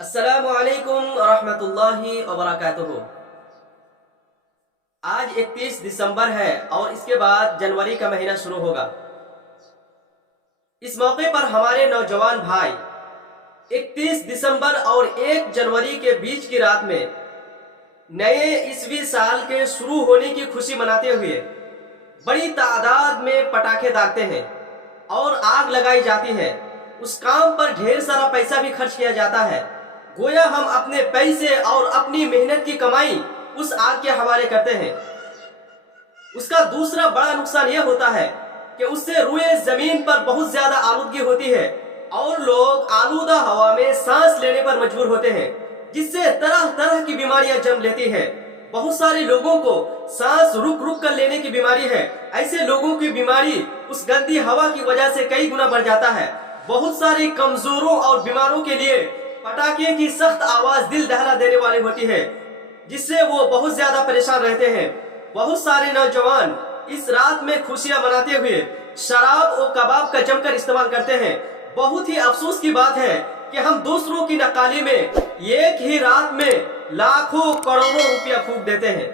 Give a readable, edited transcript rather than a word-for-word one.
अस्सलामु अलैकुम रहमतुल्लाहि व बरकातुहू। आज 31 दिसंबर है और इसके बाद जनवरी का महीना शुरू होगा। इस मौके पर हमारे नौजवान भाई 31 दिसंबर और 1 जनवरी के बीच की रात में नए ईस्वी साल के शुरू होने की खुशी मनाते हुए बड़ी तादाद में पटाखे दागते हैं और आग लगाई जाती है। उस काम पर ढेर सारा पैसा भी खर्च किया जाता है। गोया हम अपने पैसे और अपनी मेहनत की कमाई उस आग के हवाले करते हैं। उसका दूसरा बड़ा नुकसान यह होता है कि उससे रुए जमीन पर बहुत ज्यादा आलूदगी होती है और लोग आलूदा हवा में सांस लेने पर मजबूर होते हैं, जिससे तरह तरह की बीमारियां जन्म लेती है। बहुत सारे लोगों को सांस रुक रुक कर लेने की बीमारी है। ऐसे लोगों की बीमारी उस गंदी हवा की वजह से कई गुना बढ़ जाता है। बहुत सारे कमजोरों और बीमारों के लिए पटाखे की सख्त आवाज दिल दहला देने वाली होती है, जिससे वो बहुत ज्यादा परेशान रहते हैं। बहुत सारे नौजवान इस रात में खुशियां मनाते हुए शराब और कबाब का जमकर इस्तेमाल करते हैं। बहुत ही अफसोस की बात है कि हम दूसरों की नकाली में एक ही रात में लाखों करोड़ों रुपया फूंक देते हैं।